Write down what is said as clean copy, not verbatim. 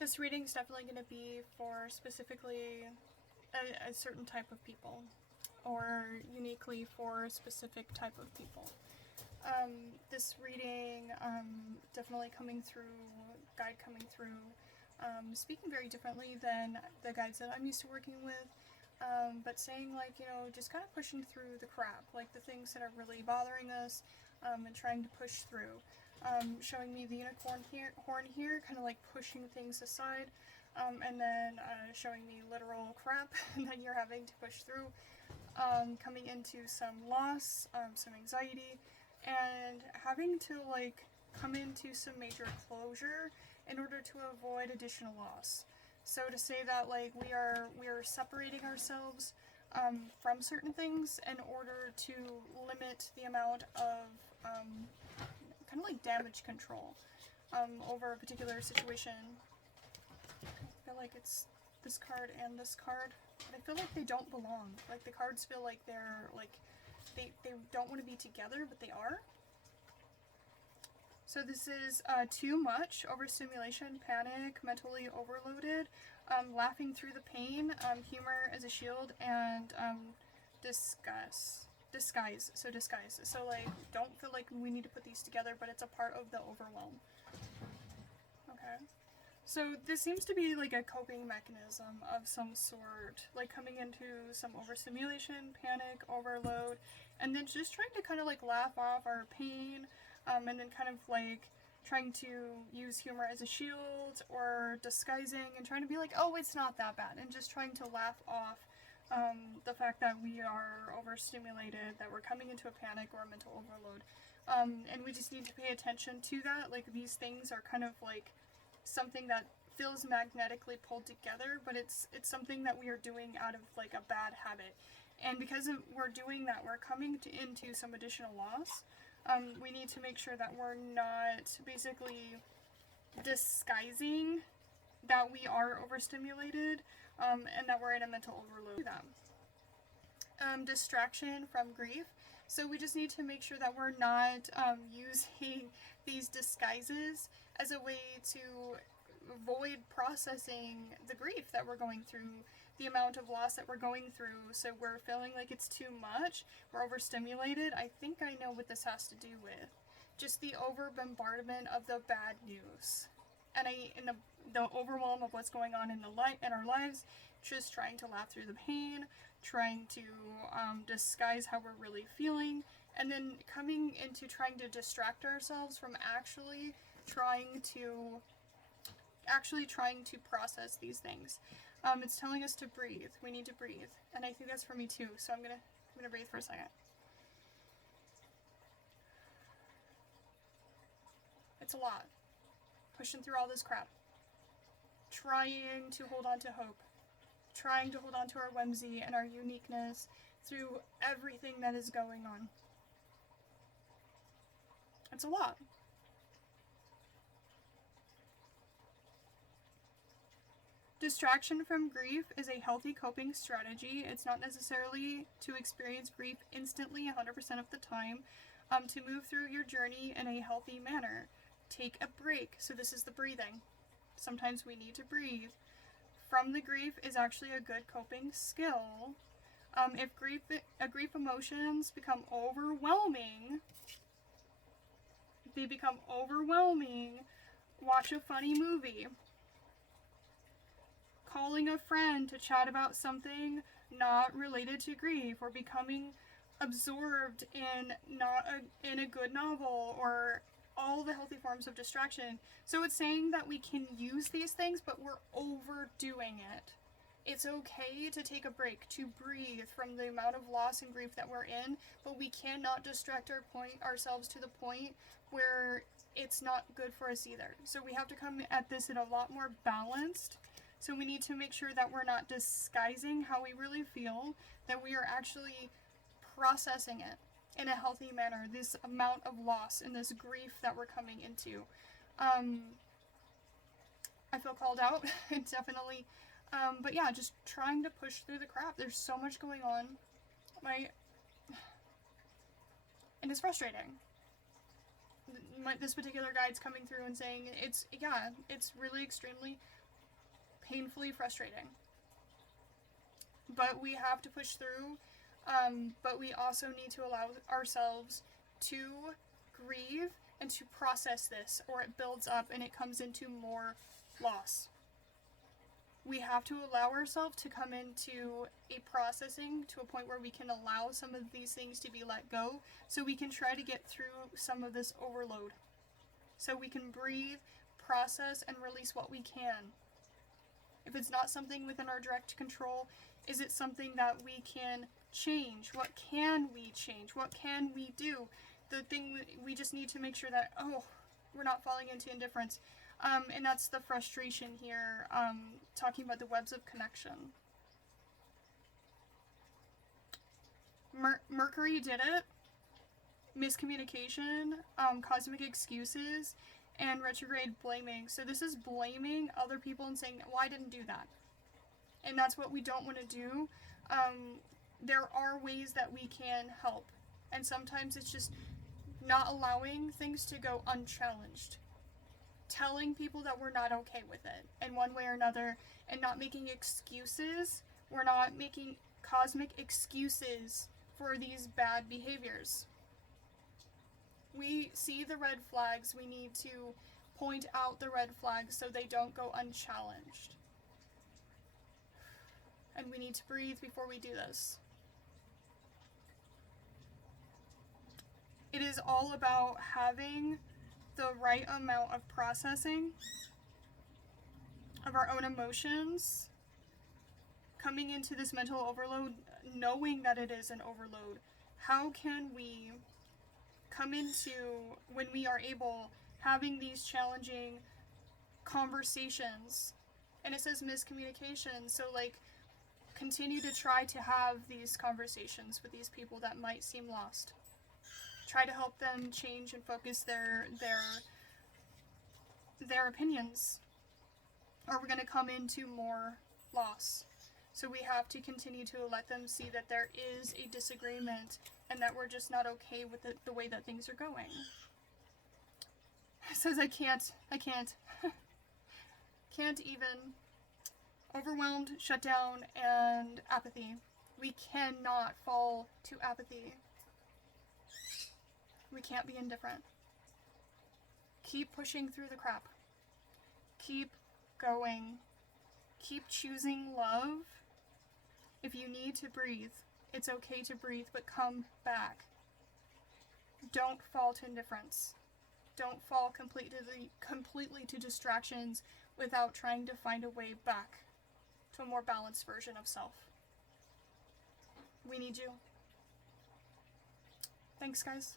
This reading is definitely going to be for specifically a certain type of people, or uniquely for a specific type of people. This reading, definitely coming through, guide coming through, speaking very differently than the guides that I'm used to working with, but saying, like, you know, just kind of pushing through the crap, like the things that are really bothering us, and trying to push through. Showing me the unicorn horn here, kind of like pushing things aside, and then showing me literal crap that you're having to push through, coming into some loss, some anxiety, and having to like come into some major closure in order to avoid additional loss. So to say that like we are separating ourselves from certain things in order to limit the amount of kind of like damage control over a particular situation. I feel like it's this card and this card, but I feel like they don't belong. Like the cards feel like they're like they don't want to be together, but they are. So this is too much, overstimulation, panic, mentally overloaded, laughing through the pain, humor as a shield, and disguise. So like, don't feel like we need to put these together, but it's a part of the overwhelm. Okay. So this seems to be like a coping mechanism of some sort, like coming into some overstimulation, panic, overload, and then just trying to kind of like laugh off our pain, and then kind of like trying to use humor as a shield or disguising and trying to be like, oh, it's not that bad, and just trying to laugh off the fact that we are overstimulated, that we're coming into a panic or a mental overload. And we just need to pay attention to that. Like these things are kind of like something that feels magnetically pulled together, but it's something that we are doing out of like a bad habit. And because we're doing that, we're coming into some additional loss. We need to make sure that we're not basically disguising that we are overstimulated, and that we're in a mental overload. Distraction from grief. So we just need to make sure that we're not using these disguises as a way to avoid processing the grief that we're going through, the amount of loss that we're going through. So we're feeling like it's too much, we're overstimulated. I think I know what this has to do with. Just the over bombardment of the bad news. And in the overwhelm of what's going on in our lives, just trying to laugh through the pain, trying to disguise how we're really feeling, and then coming into trying to distract ourselves from actually trying to process these things. It's telling us to breathe. We need to breathe, and I think that's for me too. So I'm gonna breathe for a second. It's a lot. Pushing through all this crap. Trying to hold on to hope. Trying to hold on to our whimsy and our uniqueness through everything that is going on. It's a lot. Distraction from grief is a healthy coping strategy. It's not necessarily to experience grief instantly 100% of the time. To move through your journey in a healthy manner. Take a break. So this is the breathing. Sometimes we need to breathe. From the grief is actually a good coping skill. If grief emotions become overwhelming, watch a funny movie. Calling a friend to chat about something not related to grief, or becoming absorbed in a good novel, or all the healthy forms of distraction. So it's saying that we can use these things, but we're overdoing it. It's okay to take a break, to breathe from the amount of loss and grief that we're in, but we cannot distract ourselves to the point where it's not good for us either. So we have to come at this in a lot more balanced. So we need to make sure that we're not disguising how we really feel, that we are actually processing it in a healthy manner, this amount of loss and this grief that we're coming into. I feel called out, definitely. But yeah, just trying to push through the crap. There's so much going on. And it's frustrating. This particular guide's coming through and saying it's really extremely painfully frustrating. But we have to push through. But we also need to allow ourselves to grieve and to process this, or it builds up and it comes into more loss. We have to allow ourselves to come into a processing to a point where we can allow some of these things to be let go, so we can try to get through some of this overload. So we can breathe, process, and release what we can. If it's not something within our direct control, is it something that we can change? What can we change? What can we do? The thing we just need to make sure that, we're not falling into indifference. And that's the frustration here, talking about the webs of connection. Mercury did it. Miscommunication, cosmic excuses, and retrograde blaming. So this is blaming other people and saying, well, I didn't do that. And that's what we don't want to do. There are ways that we can help. And sometimes it's just not allowing things to go unchallenged. Telling people that we're not okay with it in one way or another, and not making excuses. We're not making cosmic excuses for these bad behaviors. We see the red flags. We need to point out the red flags so they don't go unchallenged. And we need to breathe before we do this. It is all about having the right amount of processing of our own emotions, coming into this mental overload, knowing that it is an overload. How can we come into, when we are able, having these challenging conversations? And it says miscommunication, so continue to try to have these conversations with these people that might seem lost. Try to help them change and focus their opinions, or we're going to come into more loss. So we have to continue to let them see that there is a disagreement and that we're just not okay with the way that things are going. It says I can't can't even. Overwhelmed, shut down, and apathy. We cannot fall to apathy. We can't be indifferent. Keep pushing through the crap. Keep going. Keep choosing love. If you need to breathe, it's okay to breathe, but come back. Don't fall to indifference. Don't fall completely to distractions without trying to find a way back to a more balanced version of self. We need you. Thanks, guys.